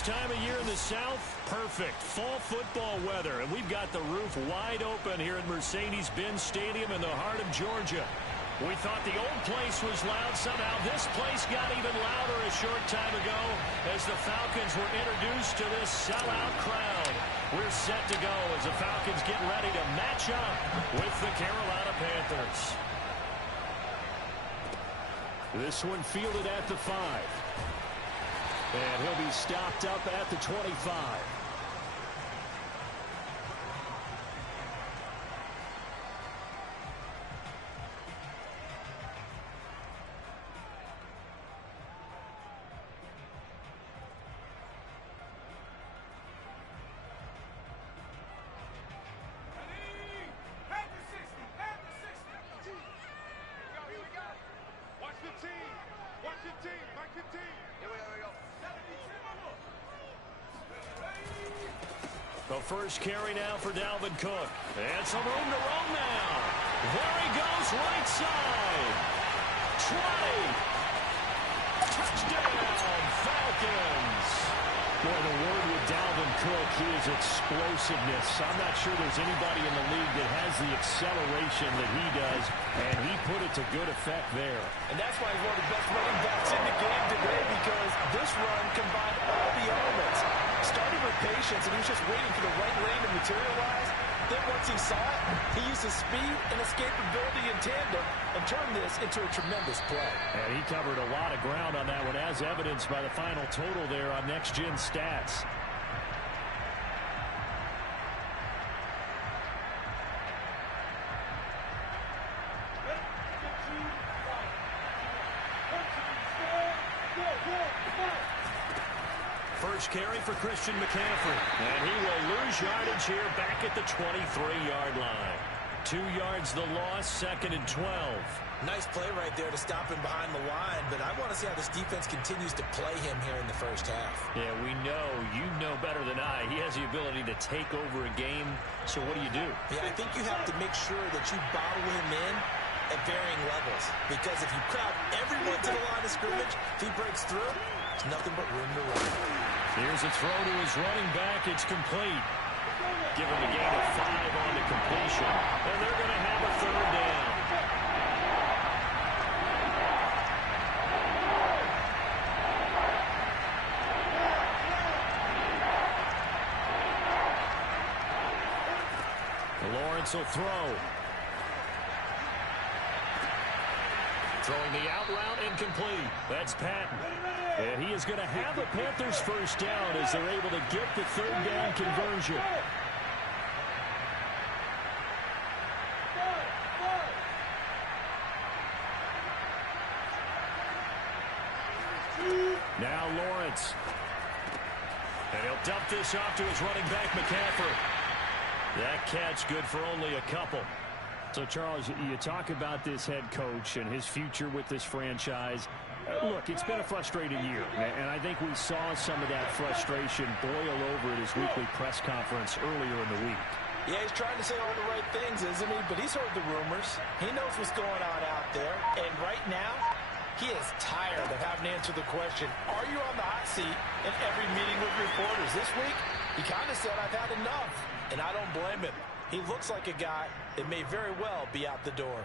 This time of year in the South, perfect. Fall football weather, and we've got the roof wide open here at Mercedes-Benz Stadium in the heart of Georgia. We thought the old place was loud. Somehow this place got even louder a short time ago as the Falcons were introduced to this sellout crowd. We're set to go as the Falcons get ready to match up with the Carolina Panthers. This one fielded at the 5. And he'll be stopped up at the 25. The first carry now for Dalvin Cook. And some room to roam now. There he goes, right side. 20. Touchdown, Falcons. Boy, the word with Dalvin Cook is explosiveness. I'm not sure there's anybody in the league that has the acceleration that he does, and he put it to good effect there. And that's why he's one of the best running backs in the game today, because this run combined all the elements. Started with patience, and he was just waiting for the right lane to materialize. Then once he saw it, he used his speed and escapability in tandem and turned this into a tremendous play. And he covered a lot of ground on that one, as evidenced by the final total there on Next Gen Stats. First carry for Christian McCaffrey. And he will lose yardage here back at the 23-yard line. 2 yards the loss, 2nd and 12. Nice play right there to stop him behind the line, but I want to see how this defense continues to play him here in the first half. Yeah, we know. You know better than I. He has the ability to take over a game, so what do you do? Yeah, I think you have to make sure that you bottle him in at varying levels, because if you crowd everyone to the line of scrimmage, if he breaks through, there's nothing but room to run. Here's a throw to his running back. It's complete. Give him a gain of 5 on the completion. And they're going to have a 3rd down. Lawrence will throw. Throwing the out route, incomplete. That's Patton. And he is going to have the Panthers first down as they're able to get the 3rd down conversion. Now Lawrence. And he'll dump this off to his running back, McCaffrey. That catch good for only a couple. So, Charles, you talk about this head coach and his future with this franchise. Look, it's been a frustrating year, and I think we saw some of that frustration boil over at his weekly press conference earlier in the week. Yeah, he's trying to say all the right things, isn't he? But he's heard the rumors. He knows what's going on out there. And right now, he is tired of having to answer the question, are you on the hot seat in every meeting with reporters? This week, he kind of said, I've had enough. And I don't blame him. He looks like a guy that may very well be out the door.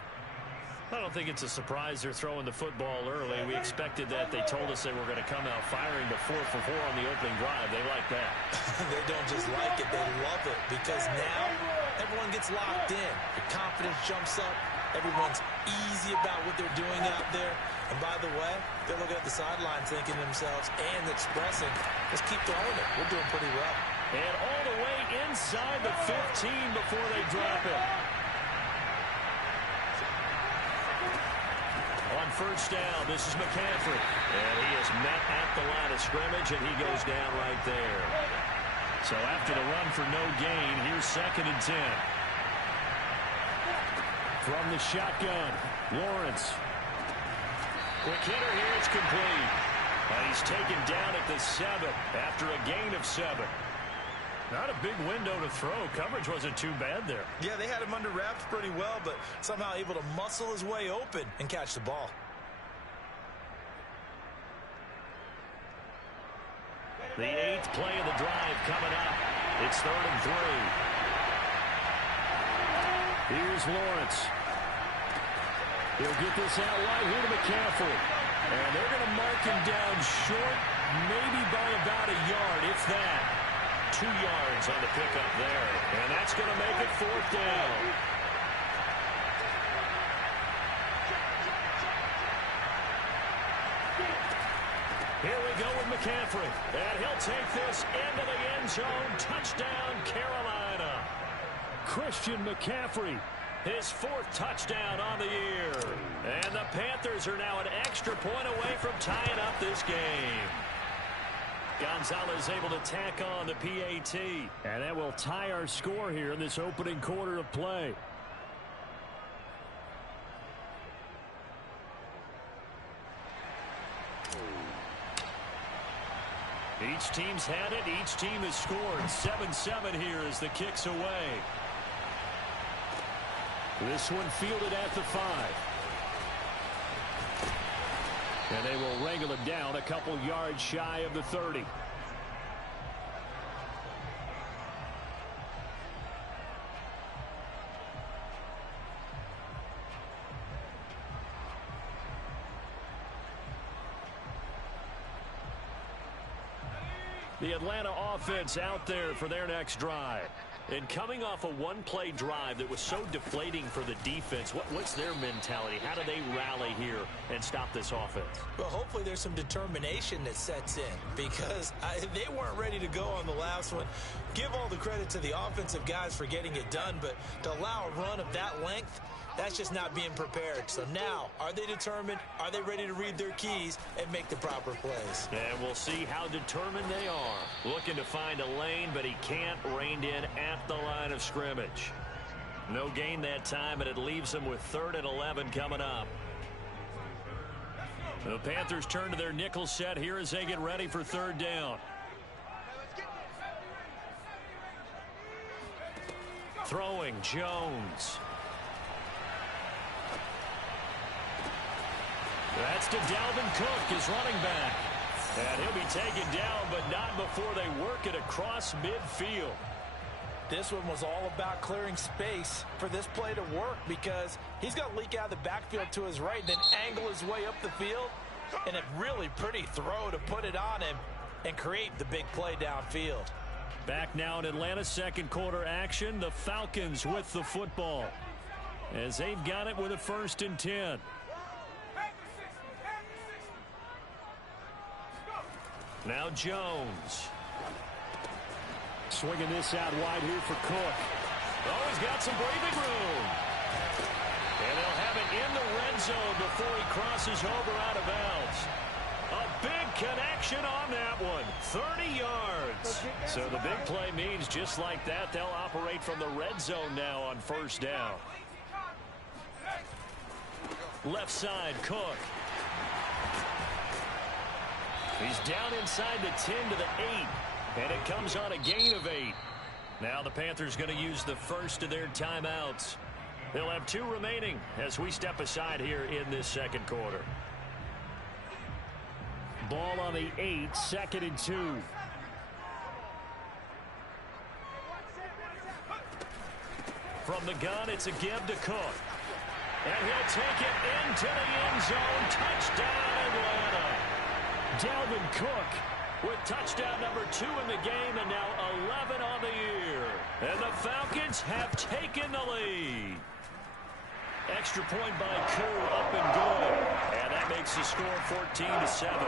I don't think it's a surprise they're throwing the football early. We expected that. They told us they were going to come out firing to 4 for 4 on the opening drive. They like that. They don't just like it, they love it, because now everyone gets locked in. The confidence jumps up. Everyone's easy about what they're doing out there. And by the way, they're looking at the sidelines thinking to themselves and expressing, let's keep throwing it. We're doing pretty well. And all the way inside the 15 before they drop it. On first down, this is McCaffrey. And he is met at the line of scrimmage, and he goes down right there. So after the run for no gain, here's 2nd and 10. From the shotgun, Lawrence. Quick hitter here, it's complete. And he's taken down at the 7 after a gain of 7. Not a big window to throw. Coverage wasn't too bad there. Yeah, they had him under wraps pretty well, but somehow able to muscle his way open and catch the ball. The 8th play of the drive coming up. It's 3rd and 3. Here's Lawrence. He'll get this out wide here to McCaffrey. And they're going to mark him down short, maybe by about a yard, if that. 2 yards on the pickup there. And that's going to make it 4th down. Here we go with McCaffrey. And he'll take this into the end zone. Touchdown, Carolina. Christian McCaffrey. His 4th touchdown on the year. And the Panthers are now an extra point away from tying up this game. Gonzalez able to tack on the PAT. And that will tie our score here in this opening quarter of play. Each team's had it. Each team has scored. 7-7 here as the kick's away. This one fielded at the 5. And they will wrangle it down a couple yards shy of the 30. The Atlanta offense out there for their next drive. And coming off a one-play drive that was so deflating for the defense, what's their mentality? How do they rally here and stop this offense? Well, hopefully there's some determination that sets in because they weren't ready to go on the last one. Give all the credit to the offensive guys for getting it done, but to allow a run of that length, that's just not being prepared. So now, are they determined? Are they ready to read their keys and make the proper plays? And we'll see how determined they are. Looking to find a lane, but he can't. Reined in at the line of scrimmage. No gain that time, and it leaves them with 3rd and 11 coming up. The Panthers turn to their nickel set here as they get ready for 3rd down. Throwing Jones. That's to Dalvin Cook, his running back. And he'll be taken down, but not before they work it across midfield. This one was all about clearing space for this play to work because he's going to leak out of the backfield to his right, then angle his way up the field. And a really pretty throw to put it on him and create the big play downfield. Back now in Atlanta's second quarter action. The Falcons with the football as they've got it with a 1st and 10. Now Jones. Swinging this out wide here for Cook. Oh, he's got some breathing room. And they'll have it in the red zone before he crosses over out of bounds. A big connection on that one. 30 yards. So the big play means just like that, they'll operate from the red zone now on 1st down. Left side, Cook. He's down inside the 10 to the 8. And it comes on a gain of 8. Now the Panthers going to use the first of their timeouts. They'll have 2 remaining as we step aside here in this second quarter. Ball on the 8, 2nd and 2. From the gun, it's a give to Cook. And he'll take it into the end zone. Touchdown, Atlanta. Dalvin Cook with touchdown number 2 in the game, and now 11 on the year. And the Falcons have taken the lead. Extra point by Koo, up and good. And that makes the score 14-7.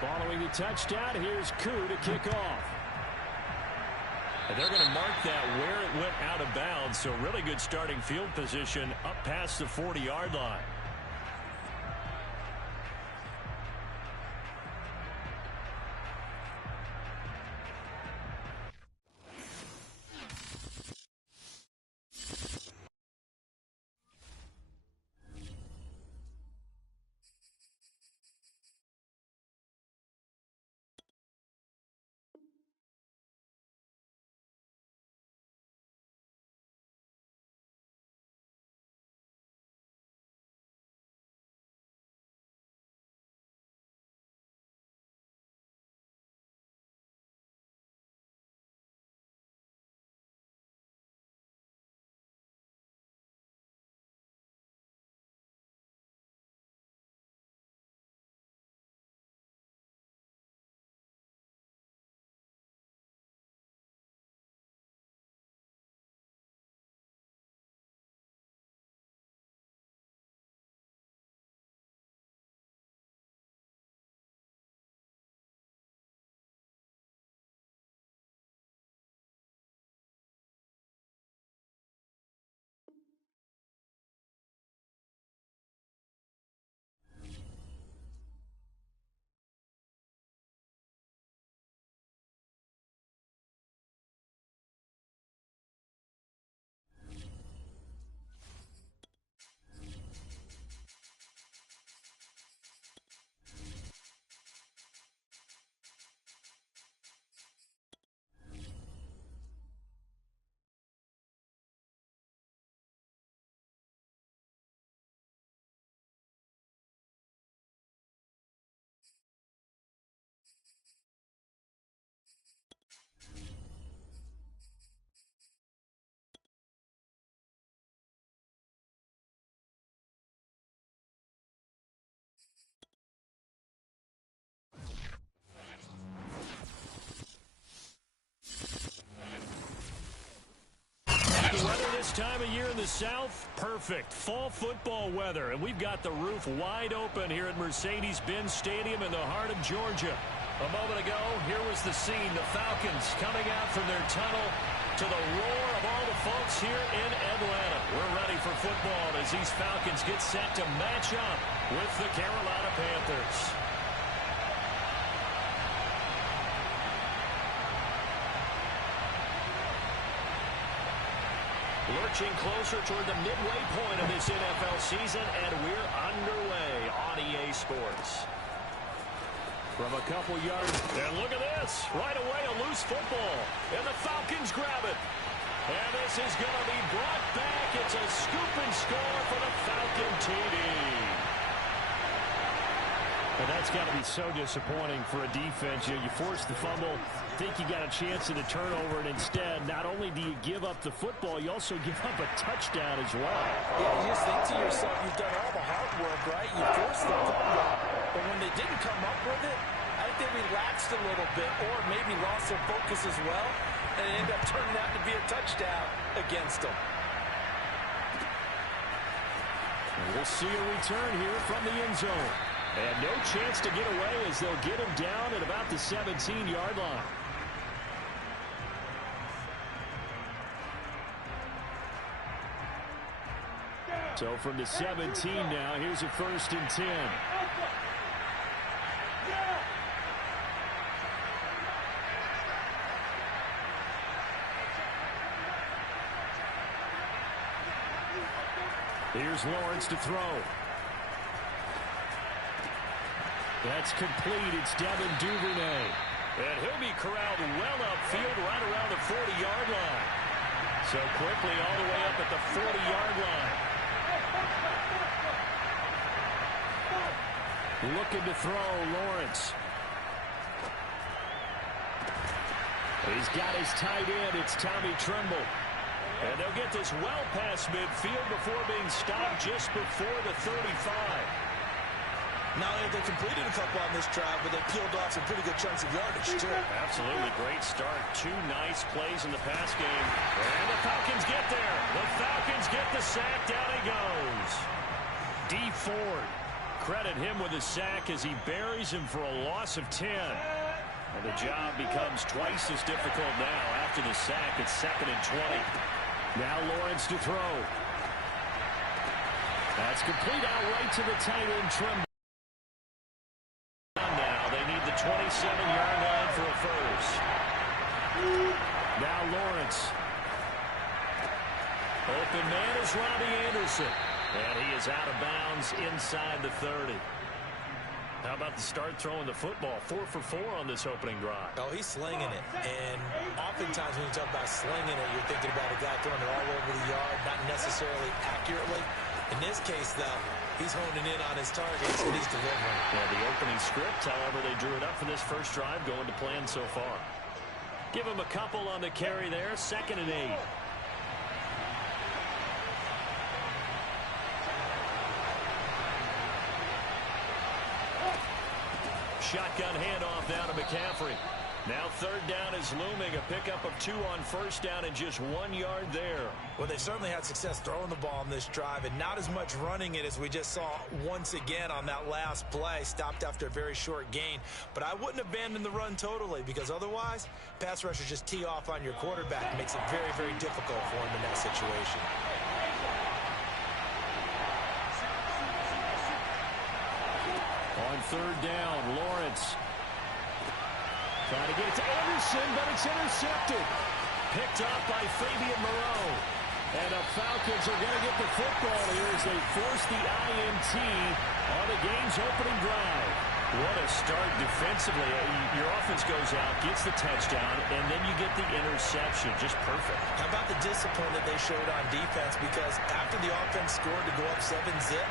Following the touchdown, here's Koo to kick off. And they're going to mark that where it went out of bounds, so really good starting field position up past the 40-yard line. the south, perfect fall football weather, and we've got the roof wide open here at Mercedes-Benz Stadium in the heart of Georgia. A moment ago, here was the scene. The Falcons coming out from their tunnel to the roar of all the folks here in Atlanta. We're ready for football as these Falcons get set to match up with the Carolina Panthers. Lurching closer toward the midway point of this NFL season, and we're underway on EA Sports. From a couple yards, and look at this. Right away, a loose football, and the Falcons grab it. And this is going to be brought back. It's a scoop and score for the Falcon TD. And that's got to be so disappointing for a defense. You force the fumble, think you got a chance at a turnover, and instead, not only do you give up the football, you also give up a touchdown as well. Yeah, you just think to yourself, you've done all the hard work, right? You forced the fumble, but when they didn't come up with it, I think they relaxed a little bit or maybe lost their focus as well, and it ended up turning out to be a touchdown against them. And we'll see a return here from the end zone. And no chance to get away as they'll get him down at about the 17-yard line. So from the 17 now, here's a 1st and 10. Here's Lawrence to throw. That's complete. It's Devin Duvernay. And he'll be corralled well upfield right around the 40-yard line. So quickly all the way up at the 40-yard line. Looking to throw, Lawrence. He's got his tight end. It's Tommy Tremble. And they'll get this well past midfield before being stopped just before the 35. Not only have they completed a couple on this drive, but they peeled off some pretty good chunks of yardage, too. Absolutely great start. 2 nice plays in the pass game. And the Falcons get there. The Falcons get the sack. Down he goes. D. Ford. Credit him with a sack as he buries him for a loss of 10. And the job becomes twice as difficult now after the sack. It's 2nd and 20. Now Lawrence to throw. That's complete out right to the tight end, Trimble. Now they need the 27-yard line for a first. Now Lawrence. Open man is Robbie Anderson. And he is out of bounds inside the 30. How about the start throwing the football? 4 for 4 on this opening drive. Oh, he's slinging it. And oftentimes when you talk about slinging it, you're thinking about a guy throwing it all over the yard, not necessarily accurately. In this case, though, he's honing in on his targets and he's delivering. Yeah, the opening script, however, they drew it up for this first drive, going to plan so far. Give him a couple on the carry there, 2nd and 8. Shotgun handoff down to McCaffrey. Now 3rd down is looming. A pickup of 2 on 1st down and just 1 yard there. Well, they certainly had success throwing the ball in this drive and not as much running it as we just saw once again on that last play. Stopped after a very short gain. But I wouldn't abandon the run totally because otherwise, pass rushers just tee off on your quarterback. It makes it very, very difficult for him in that situation. On 3rd down, Lawrence. Trying to get it to Anderson, but it's intercepted. Picked up by Fabian Moreau. And the Falcons are going to get the football here as they force the INT on the game's opening drive. What a start defensively. Your offense goes out, gets the touchdown, and then you get the interception. Just perfect. How about the discipline that they showed on defense? Because after the offense scored to go up 7-zip,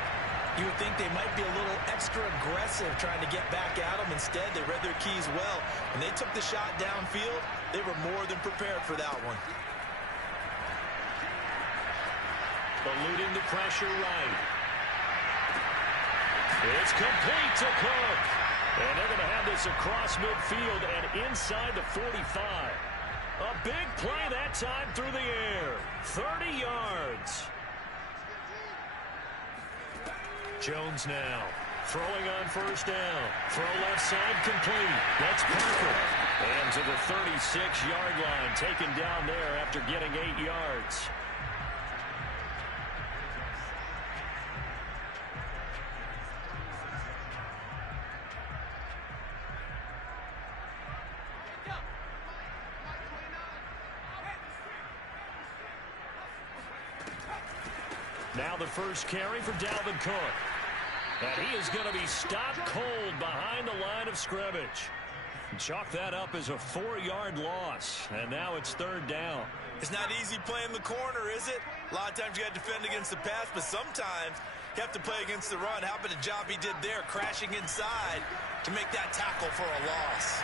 you would think they might be a little extra aggressive trying to get back at them. Instead, they read their keys well. When they took the shot downfield, they were more than prepared for that one. Eluding the pressure right. It's complete to Cook. And they're going to have this across midfield and inside the 45. A big play that time through the air. 30 yards. Jones now. Throwing on first down. Throw left side complete. That's perfect. And to the 36-yard line. Taken down there after getting 8 yards. Now the first carry for Dalvin Cook. And he is going to be stopped cold behind the line of scrimmage. Chalk that up as a 4-yard loss. And now it's third down. It's not easy playing the corner, is it? A lot of times you got to defend against the pass, but sometimes you have to play against the run. How about the job he did there, crashing inside to make that tackle for a loss?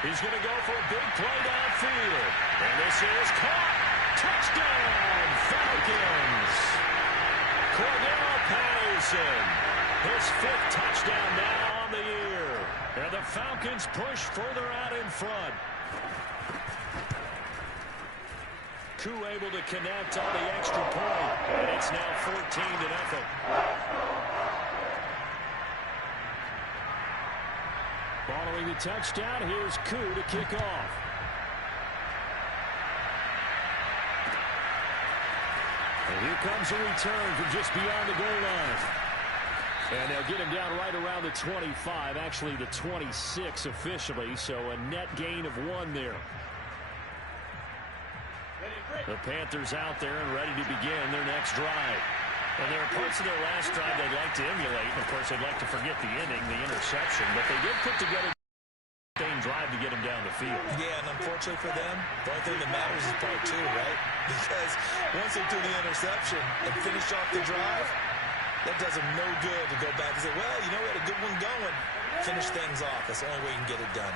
He's going to go for a big play downfield. And this is caught. Touchdown, Falcons. Cordell Patterson, his 5th touchdown now on the year. And the Falcons push further out in front. Koo able to connect on the extra point. And it's now 14-0. Following the touchdown, here's Koo to kick off. And here comes a return from just beyond the goal line. And they'll get him down right around the 25, actually the 26 officially, so a net gain of 1 there. The Panthers out there and ready to begin their next drive. And there are parts of their last drive they'd like to emulate. And, of course, they'd like to forget the inning, the interception. But they did put together a drive to get him down the field. Yeah, and unfortunately for them, the only thing that matters is part 2, right? Because once they do the interception and finish off the drive, that does them no good to go back and say, well, you know, we had a good one going. Finish things off. That's the only way you can get it done.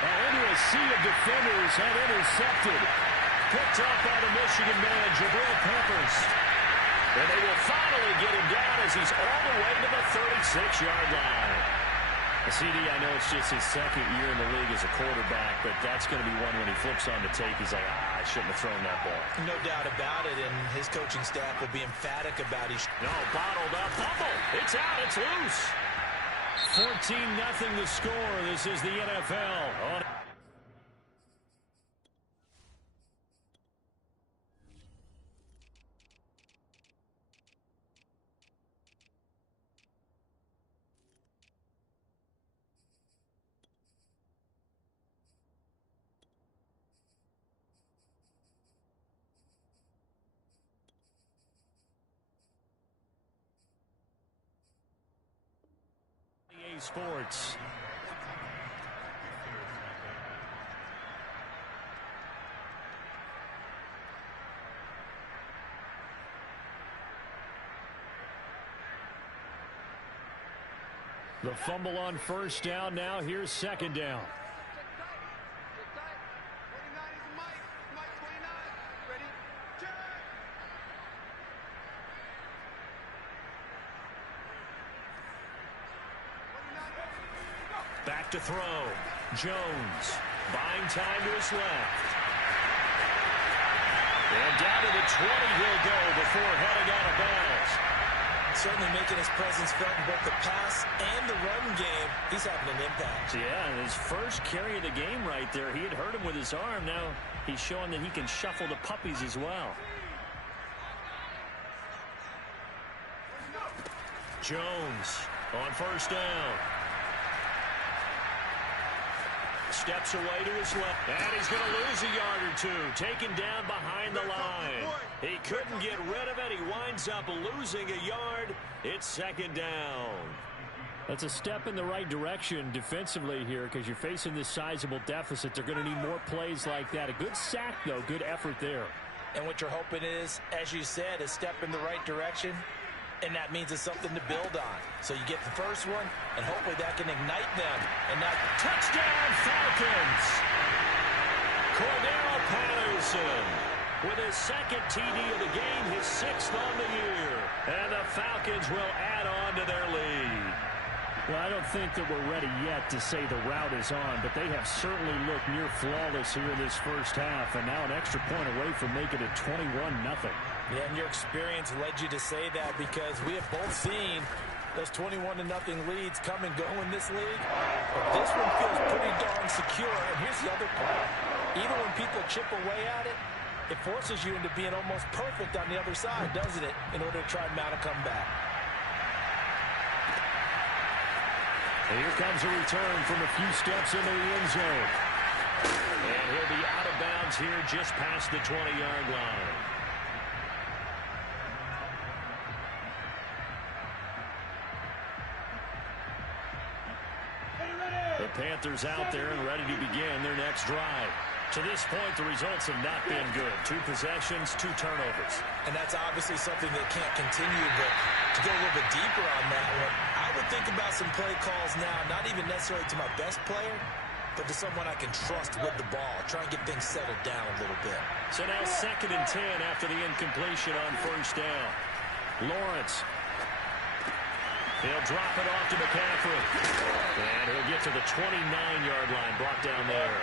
Into a sea of defenders and intercepted. Picked up by the Michigan man, Jabril Peppers. And they will finally get him down as he's all the way to the 36-yard line. CD, I know it's just his 2nd year in the league as a quarterback, but that's going to be one when he flips on the tape, he's like, I shouldn't have thrown that ball. No doubt about it, and his coaching staff will be emphatic about it. No, bottled up, fumble. It's out, it's loose. 14-0 the score. This is the NFL. Sports. The fumble on first down. Now here's second down. Back to throw. Jones buying time to his left. And down to the 20 he'll go before heading out of bounds. Certainly making his presence felt in both the pass and the run game. He's having an impact. Yeah, and his first carry of the game right there, he had hurt him with his arm. Now he's showing that he can shuffle the puppies as well. Jones on first down. Steps away to his left. And he's going to lose a yard or two. Taken down behind the line. He couldn't get rid of it. He winds up losing a yard. It's second down. That's a step in the right direction defensively here because you're facing this sizable deficit. They're going to need more plays like that. A good sack, though. Good effort there. And what you're hoping is, as you said, a step in the right direction. And that means it's something to build on. So you get the first one, and hopefully that can ignite them. And now, touchdown Falcons! Cordell Patterson with his second TD of the game, his 6th on the year. And the Falcons will add on to their lead. Well, I don't think that we're ready yet to say the route is on, but they have certainly looked near flawless here in this first half, and now an extra point away from making it 21-0. Yeah, and your experience led you to say that because we have both seen those 21-0 leads come and go in this league. But this one feels pretty darn secure, and here's the other part. Even when people chip away at it, it forces you into being almost perfect on the other side, doesn't it, in order to try and mount a comeback. And here comes a return from a few steps into the end zone. And he'll be out of bounds here just past the 20-yard line. The Panthers out there and ready to begin their next drive. To this point, the results have not been good. 2 possessions, 2 turnovers. And that's obviously something that can't continue, but to go a little bit deeper on that one, I would think about some play calls now, not even necessarily to my best player, but to someone I can trust with the ball. Try and get things settled down a little bit. So now 2nd and 10 after the incompletion on first down. Lawrence. He'll drop it off to McCaffrey. And he'll get to the 29-yard line, brought down there.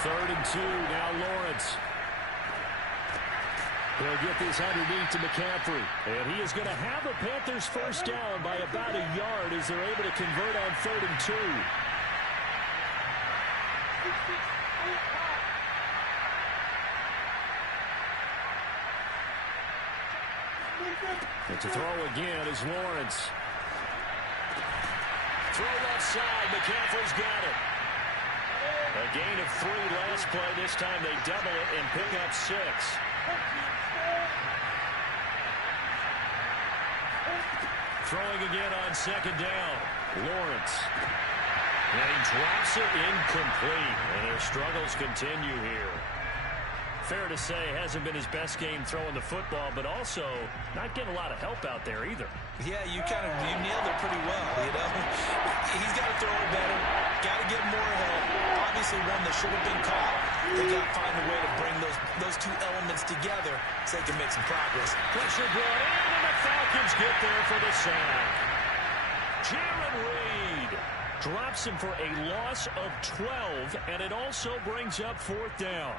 3rd and 2, now Lawrence. He'll get this underneath to McCaffrey. And he is going to have the Panthers first down by about a yard as they're able to convert on 3rd and 2. But to throw again is Lawrence. Throw left side. McCaffrey's got it. A gain of 3 last play. This time they double it and pick up 6. Throwing again on 2nd down. Lawrence. And he drops it incomplete. And their struggles continue here. Fair to say, hasn't been his best game throwing the football, but also not getting a lot of help out there either. Yeah, you nailed it pretty well, you know. He's got to throw it better, got to get more help. Obviously one that should have been caught. They got to find a way to bring those 2 elements together so they can make some progress. Pressure brought in, and the Falcons get there for the sack. Jaron Reed drops him for a loss of 12, and it also brings up 4th down.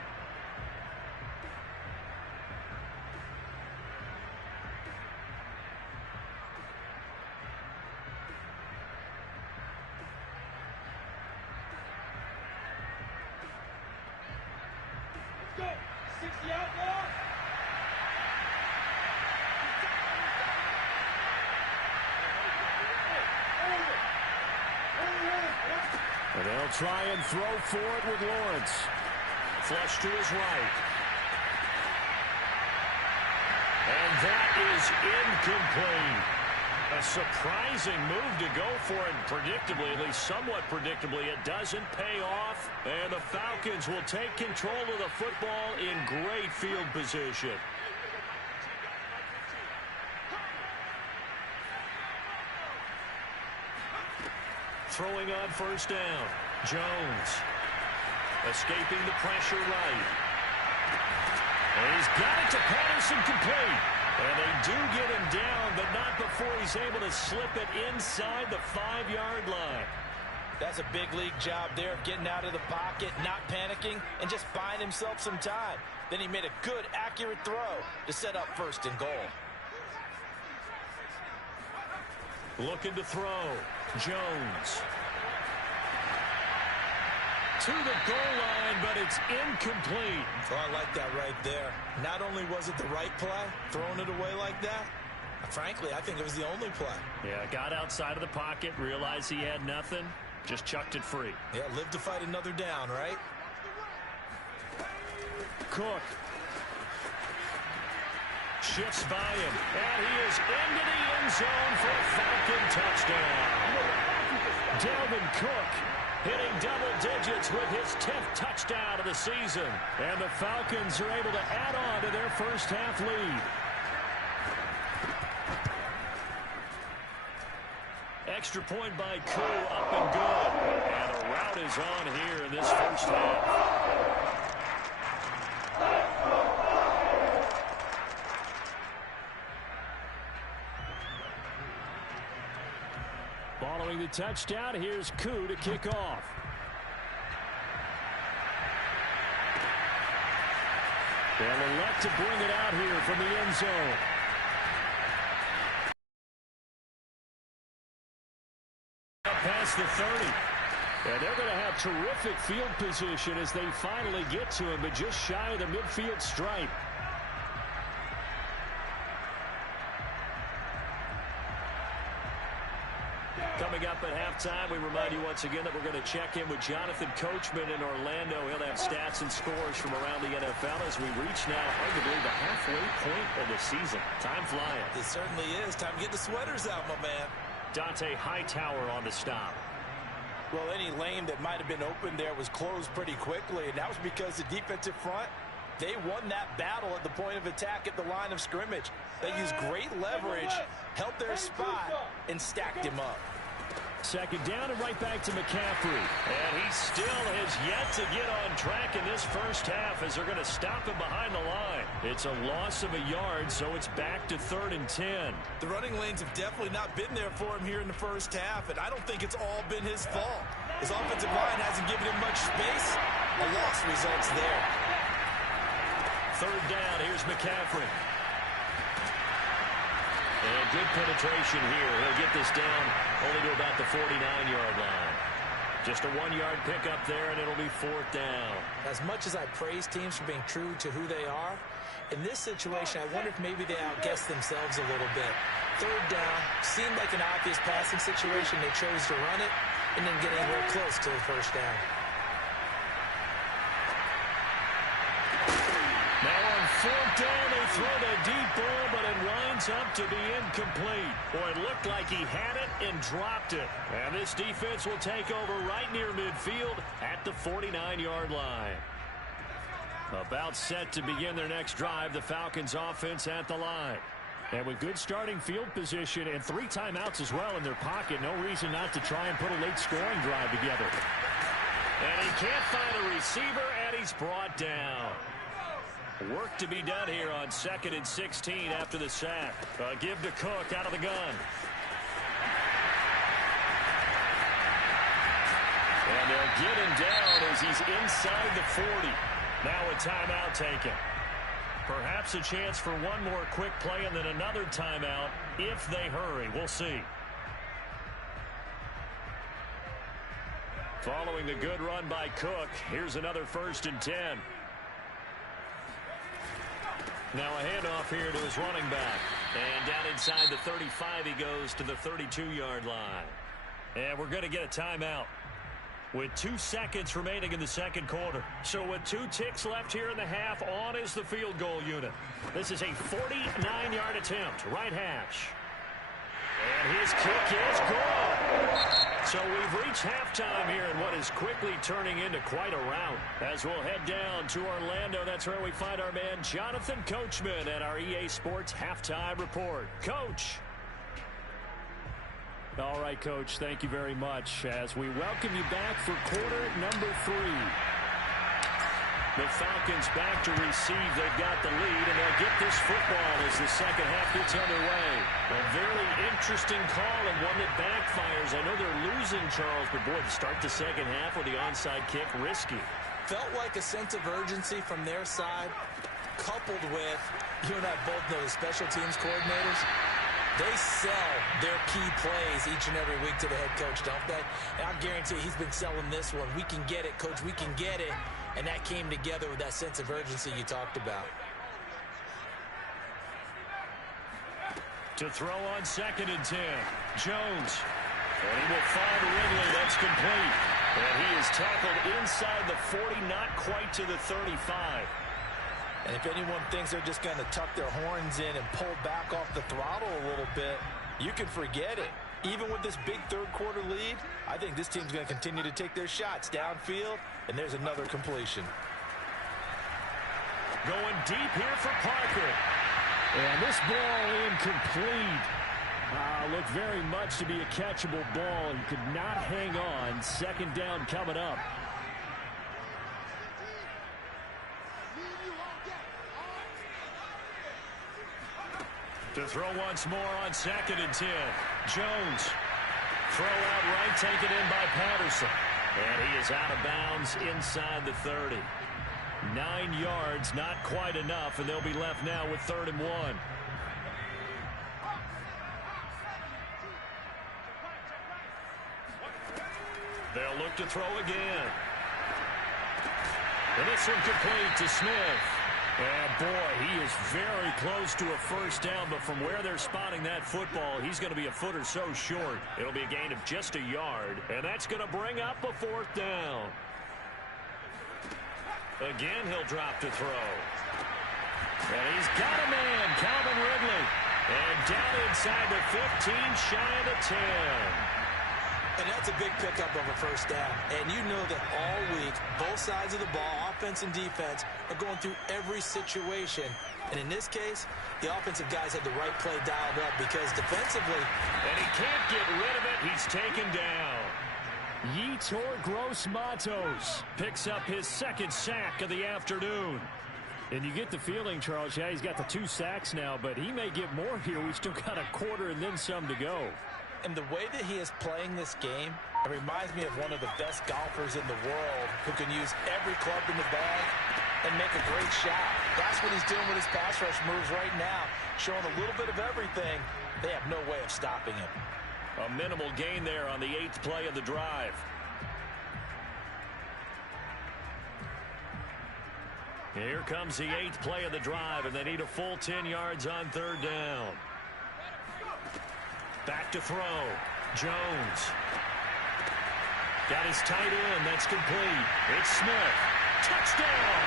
And they'll try and throw for it with Lawrence. Flush to his right. And that is incomplete. A surprising move to go for it. Predictably, at least somewhat predictably, it doesn't pay off. And the Falcons will take control of the football in great field position. Throwing on first down. Jones. Escaping the pressure right. And he's got it to Patterson complete. And they do get him down, but not before he's able to slip it inside the 5-yard line. That's a big league job there of getting out of the pocket, not panicking, and just buying himself some time. Then he made a good, accurate throw to set up 1st and goal. Looking to throw. Jones. To the goal line, but it's incomplete. Oh, I like that right there. Not only was it the right play, throwing it away like that, frankly, I think it was the only play. Yeah, got outside of the pocket, realized he had nothing, just chucked it free. Yeah, live to fight another down, right? Cook. Shifts by him, and he is into the end zone for a Falcon touchdown. Dalvin Cook hitting double digits with his 10th touchdown of the season. And the Falcons are able to add on to their first half lead. Extra point by Koo, up and good. And a rout is on here in this first half. Following the touchdown, here's Koo to kick off. They'll elect to bring it out here from the end zone. Past the 30. And they're going to have terrific field position as they finally get to him, but just shy of the midfield stripe. Coming up at halftime, we remind you once again that we're going to check in with Jonathan Coachman in Orlando. He'll have stats and scores from around the NFL as we reach now arguably the halfway point of the season. Time flying. It certainly is. Time to get the sweaters out, my man. Dante Hightower on the stop. Well, any lane that might have been open there was closed pretty quickly, and that was because the defensive front, they won that battle at the point of attack at the line of scrimmage. They used great leverage, held their spot, and stacked him up. Second down and right back to McCaffrey. And he still has yet to get on track in this first half as they're going to stop him behind the line. It's a loss of a yard, so it's back to 3rd and 10. The running lanes have definitely not been there for him here in the first half, and I don't think it's all been his fault. His offensive line hasn't given him much space. A loss results there. 3rd down, here's McCaffrey. And good penetration here. He'll get this down only to about the 49-yard line. Just a 1-yard pickup there, and it'll be 4th down. As much as I praise teams for being true to who they are, in this situation, I wonder if maybe they outguessed themselves a little bit. 3rd down, seemed like an obvious passing situation. They chose to run it and then get anywhere close to the 1st down. Now on 4th down, they throw the deep ball, but it winds up to be incomplete. Boy, it looked like he had it and dropped it. And this defense will take over right near midfield at the 49-yard line. About set to begin their next drive, the Falcons offense at the line. And with good starting field position and 3 timeouts as well in their pocket, no reason not to try and put a late scoring drive together. And he can't find a receiver, and he's brought down. Work to be done here on 2nd and 16 after the sack. Give to Cook out of the gun. And they'll get him down as he's inside the 40. Now a timeout taken. Perhaps a chance for one more quick play and then another timeout if they hurry. We'll see. Following the good run by Cook, here's another 1st and 10. Now a handoff here to his running back. And down inside the 35, he goes to the 32-yard line. And we're going to get a timeout with 2 seconds remaining in the second quarter. So with 2 ticks left here in the half, on is the field goal unit. This is a 49-yard attempt, right hash. And his kick is good. So we've reached halftime here in what is quickly turning into quite a rout. As we'll head down to Orlando, that's where we find our man Jonathan Coachman at our EA Sports Halftime Report. Coach. All right, Coach, thank you very much as we welcome you back for quarter number 3. The Falcons back to receive. They've got the lead, and they'll get this football as the second half gets underway. A very interesting call and one that backfires. I know they're losing, Charles, but boy, to start the second half with the onside kick, risky. Felt like a sense of urgency from their side, coupled with, you and I both know the special teams coordinators. They sell their key plays each and every week to the head coach, don't they? And I guarantee he's been selling this one. We can get it, Coach. We can get it. And that came together with that sense of urgency you talked about. To throw on 2nd and 10. Jones. And he will find Ridley. That's complete. And he is tackled inside the 40, not quite to the 35. And if anyone thinks they're just going to tuck their horns in and pull back off the throttle a little bit, you can forget it. Even with this big third-quarter lead, I think this team's going to continue to take their shots downfield, and there's another completion. Going deep here for Parker. And this ball incomplete. Looked very much to be a catchable ball. He could not hang on. 2nd down coming up. To throw once more on 2nd and 10. Jones throw out right, taken in by Patterson. And he is out of bounds inside the 30. 9 yards, not quite enough, and they'll be left now with 3rd and 1. They'll look to throw again. And this one complete to Smith. And boy, he is very close to a first down, but from where they're spotting that football, he's going to be a foot or so short. It'll be a gain of just a yard, and that's going to bring up a 4th down. Again, he'll drop to throw. And he's got a man, Calvin Ridley. And down inside the 15, shy of the 10. And that's a big pickup of a first down. And you know that all week, both sides of the ball, offense and defense, are going through every situation. And in this case, the offensive guys had the right play dialed up because defensively... And he can't get rid of it. He's taken down. Yetur Gross-Matos picks up his 2nd sack of the afternoon. And you get the feeling, Charles, yeah, he's got the 2 sacks now, but he may get more here. We've still got a quarter and then some to go. And the way that he is playing this game, it reminds me of one of the best golfers in the world who can use every club in the bag and make a great shot. That's what he's doing with his pass rush moves right now, showing a little bit of everything. They have no way of stopping him. A minimal gain there on the 8th play of the drive. Here comes the 8th play of the drive, and they need a full 10 yards on 3rd down. Back to throw. Jones. Got his tight end. That's complete. It's Smith. Touchdown!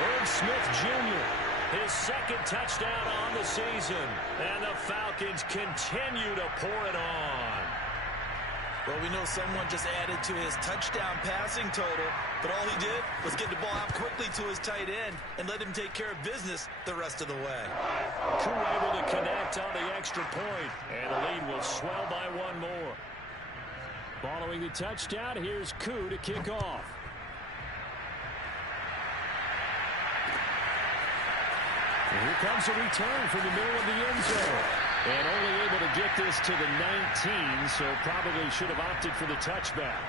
Irv Smith Jr. His 2nd touchdown on the season. And the Falcons continue to pour it on. Well, we know someone just added to his touchdown passing total, but all he did was get the ball out quickly to his tight end and let him take care of business the rest of the way. Crew able to connect on the extra point, and the lead will swell by 1 more. Following the touchdown, here's Koo to kick off. And here comes a return from the middle of the end zone. And only able to get this to the 19, so probably should have opted for the touchback.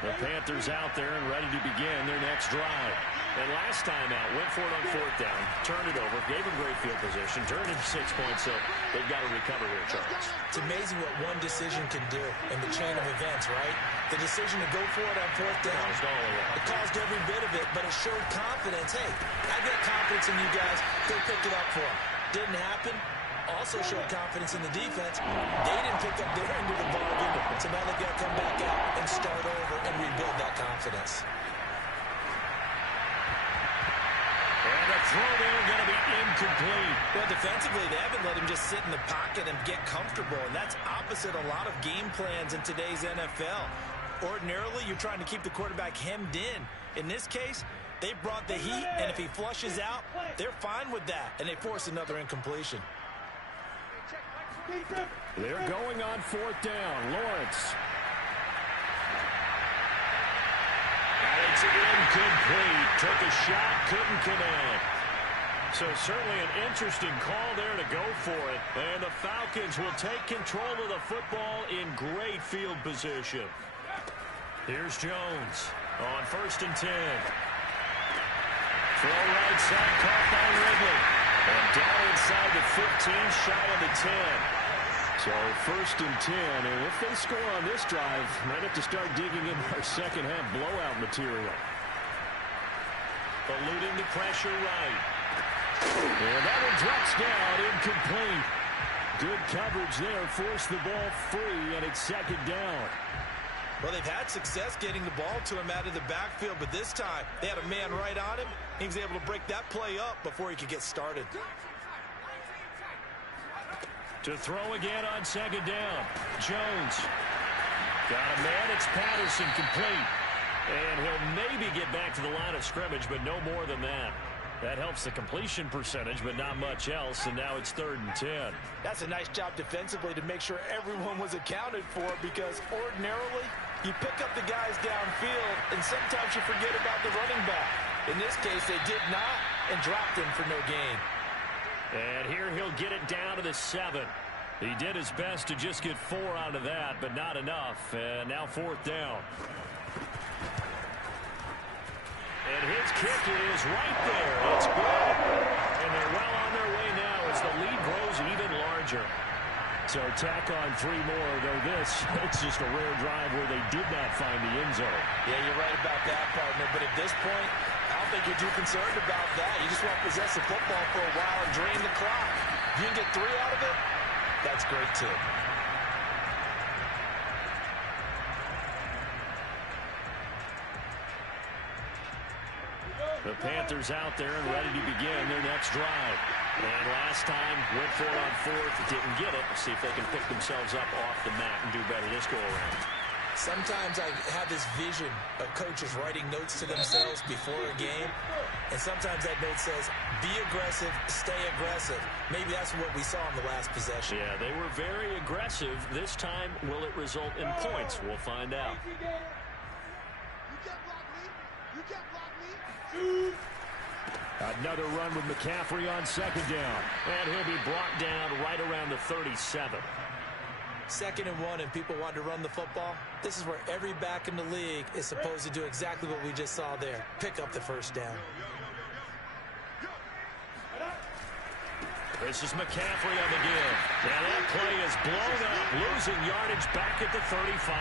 The Panthers out there and ready to begin their next drive. And last time out, went for it on 4th down, turned it over, gave him great field position, turned into 6 points, so they've got to recover here, Charles. It's amazing what one decision can do in the chain of events, right? The decision to go for it on 4th down, it caused every bit of it, but it showed confidence. Hey, I got confidence in you guys. Go pick it up for them. Didn't happen. Also showed confidence in the defense. They didn't pick up their end of the bargain, so now they've got to come back out and start over and rebuild that confidence. And the throw there going to be incomplete. Well, defensively, they haven't let him just sit in the pocket and get comfortable, and that's opposite a lot of game plans in today's NFL. Ordinarily, you're trying to keep the quarterback hemmed in. In this case, they brought the heat, and if he flushes out, they're fine with that, and they force another incompletion. They're going on 4th down. Lawrence. And it's incomplete. Took a shot, couldn't connect. So certainly an interesting call there to go for it. And the Falcons will take control of the football in great field position. Here's Jones on 1st and 10. Throw right side, caught by Ridley. And down inside the 15, shy of the 10. So 1st and 10, and if they score on this drive, might have to start digging in our second half blowout material. Eluding the pressure right. And that one drops down, incomplete. Good coverage there, forced the ball free, and it's 2nd down. Well, they've had success getting the ball to him out of the backfield, but this time they had a man right on him. He was able to break that play up before he could get started. To throw again on 2nd down. Jones. Got a man. It's Patterson, complete. And he'll maybe get back to the line of scrimmage, but no more than that. That helps the completion percentage, but not much else, and now it's 3rd and 10. That's a nice job defensively to make sure everyone was accounted for, because ordinarily you pick up the guys downfield, and sometimes you forget about the running back. In this case, they did not and dropped him for no gain. And here he'll get it down to the 7. He did his best to just get 4 out of that, but not enough. And now 4th down. And his kick is right there. It's good. And they're well on their way now as the lead grows even larger. So tack on 3 more, though it's just a rare drive where they did not find the end zone. Yeah, you're right about that, partner. But at this point, I don't think you're too concerned about that. You just want to possess the football for a while and drain the clock. If you can get 3 out of it, that's great, too. The Panthers out there and ready to begin their next drive. And last time, went for it on 4th, didn't get it. See if they can pick themselves up off the mat and do better this go-around. Sometimes I have this vision of coaches writing notes to themselves before a game, and sometimes that note says, be aggressive, stay aggressive. Maybe that's what we saw in the last possession. Yeah, they were very aggressive. This time, will it result in points? We'll find out. Another run with McCaffrey on 2nd down. And he'll be brought down right around the 37. 2nd and 1, and people want to run the football. This is where every back in the league is supposed to do exactly what we just saw there. Pick up the 1st down. This is McCaffrey on the give. And that play is blown up, losing yardage back at the 35.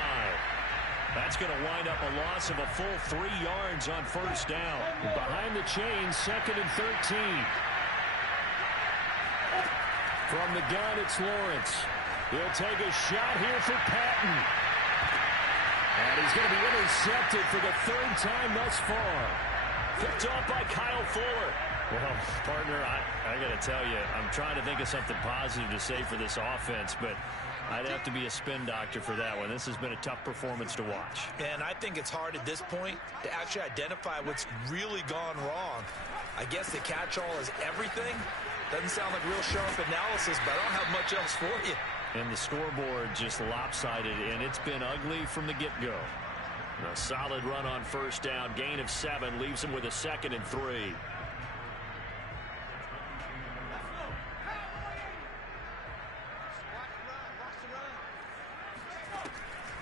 That's going to wind up a loss of a full 3 yards on 1st down. Behind the chains, 2nd and 13. From the gun, it's Lawrence. He'll take a shot here for Patton. And he's going to be intercepted for the 3rd time thus far. Picked off by Kyle Fuller. Well, partner, I got to tell you, I'm trying to think of something positive to say for this offense, but I'd have to be a spin doctor for that one. This has been a tough performance to watch. And I think it's hard at this point to actually identify what's really gone wrong. I guess the catch-all is everything. Doesn't sound like real sharp analysis, but I don't have much else for you. And the scoreboard just lopsided, and it's been ugly from the get-go. A solid run on 1st down. Gain of 7 leaves him with a 2nd and 3.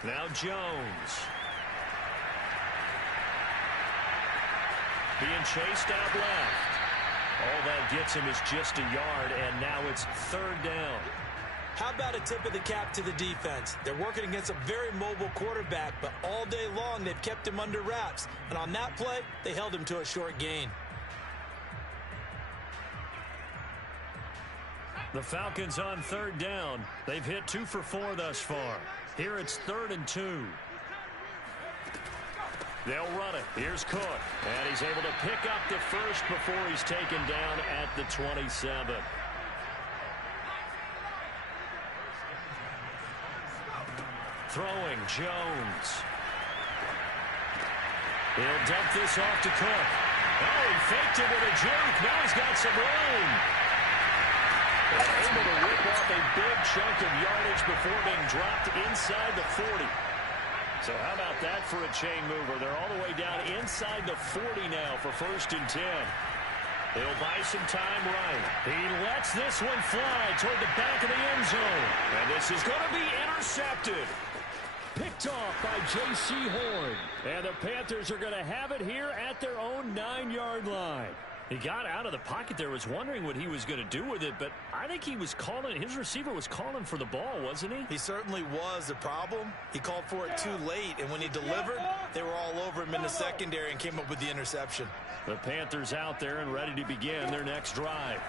Now Jones. Being chased out left. All that gets him is just a yard, and now it's 3rd down. How about a tip of the cap to the defense? They're working against a very mobile quarterback, but all day long they've kept him under wraps. And on that play, they held him to a short gain. The Falcons on 3rd down. They've hit 2 for 4 thus far. Here it's 3rd and 2. They'll run it. Here's Cook. And he's able to pick up the 1st before he's taken down at the 27. Throwing Jones. He'll dump this off to Cook. Oh, he faked it with a juke. Now he's got some room. And able to rip off a big chunk of yardage before being dropped inside the 40. So how about that for a chain mover? They're all the way down inside the 40 now for 1st and 10. They'll buy some time right. He lets this one fly toward the back of the end zone. And this is going to be intercepted. Picked off by J.C. Horn. And the Panthers are going to have it here at their own 9-yard line. He got out of the pocket there, was wondering what he was going to do with it, but I think he was calling, his receiver was calling for the ball, wasn't he? He certainly was. The problem, he called for it too late, and when he delivered, they were all over him in the secondary and came up with the interception. The Panthers out there and ready to begin their next drive.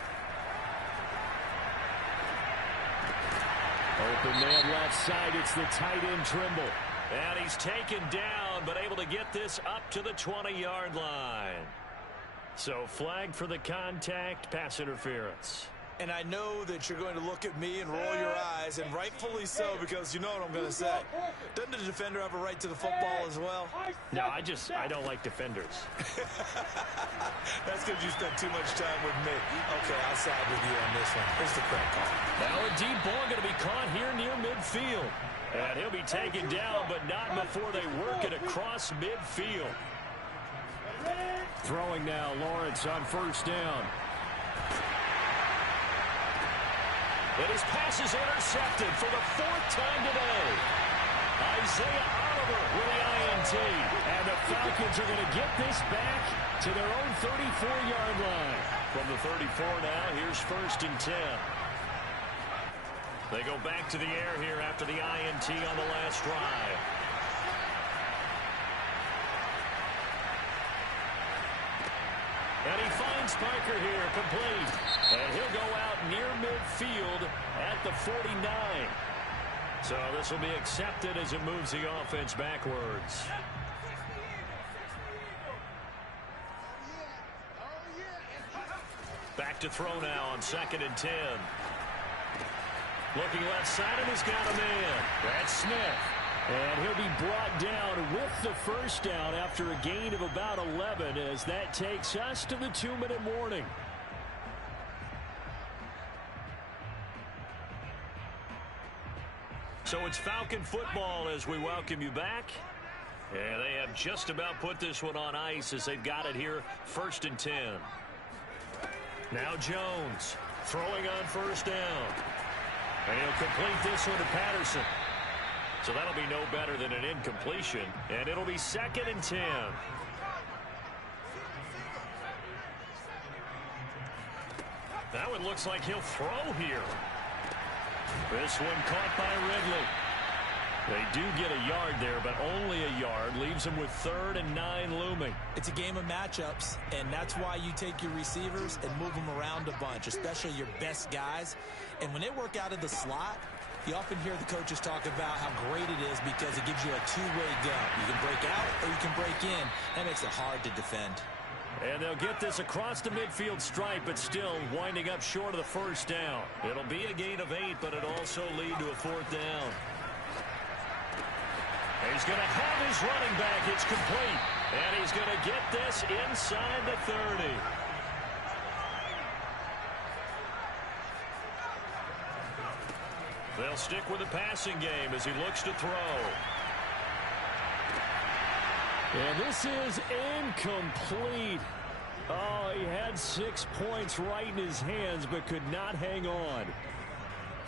Open man left side, it's the tight end Trimble. And he's taken down, but able to get this up to the 20-yard line. So flag for the contact, pass interference. And I know that you're going to look at me and roll your eyes, and rightfully so, because you know what I'm going to say. Doesn't the defender have a right to the football as well? No, I don't like defenders. That's because you spent too much time with me. Okay, I'll side with you on this one. Here's the correct call. Now a deep ball going to be caught here near midfield. And he'll be taken down, but not before they work it across midfield. Throwing now, Lawrence on 1st down. And his pass is intercepted for the 4th time today. Isaiah Oliver with the INT. And the Falcons are going to get this back to their own 34-yard line. From the 34 now, here's 1st and 10. They go back to the air here after the INT on the last drive. And he finds Parker here, complete. And he'll go out near midfield at the 49. So this will be accepted as it moves the offense backwards. Back to throw now on 2nd and 10. Looking left side, and he's got a man. That's Smith. And he'll be brought down with the first down after a gain of about 11 as that takes us to the 2-minute warning. So it's Falcon football as we welcome you back. And they have just about put this one on ice as they've got it here, 1st and 10. Now Jones throwing on 1st down. And he'll complete this one to Patterson. So that'll be no better than an incompletion. And it'll be 2nd and 10. That one looks like he'll throw here. This one caught by Ridley. They do get a yard there, but only a yard. Leaves them with 3rd and 9 looming. It's a game of matchups, and that's why you take your receivers and move them around a bunch, especially your best guys. And when they work out of the slot, you often hear the coaches talk about how great it is because it gives you a two-way go. You can break out or you can break in. That makes it hard to defend. And they'll get this across the midfield stripe, but still winding up short of the 1st down. It'll be a gain of 8, but it'll also lead to a 4th down. He's going to have his running back. It's complete. And he's going to get this inside the 30. They'll stick with the passing game as he looks to throw. And this is incomplete. Oh, he had 6 points right in his hands, but could not hang on.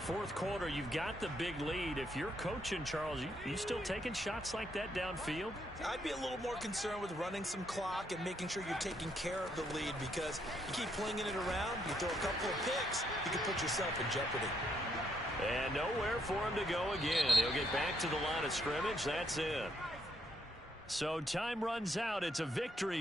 4th quarter, you've got the big lead. If you're coaching, Charles, you still taking shots like that downfield? I'd be a little more concerned with running some clock and making sure you're taking care of the lead because you keep flinging it around, you throw a couple of picks, you can put yourself in jeopardy. And nowhere for him to go again. He'll get back to the line of scrimmage. That's it. So time runs out. It's a victory.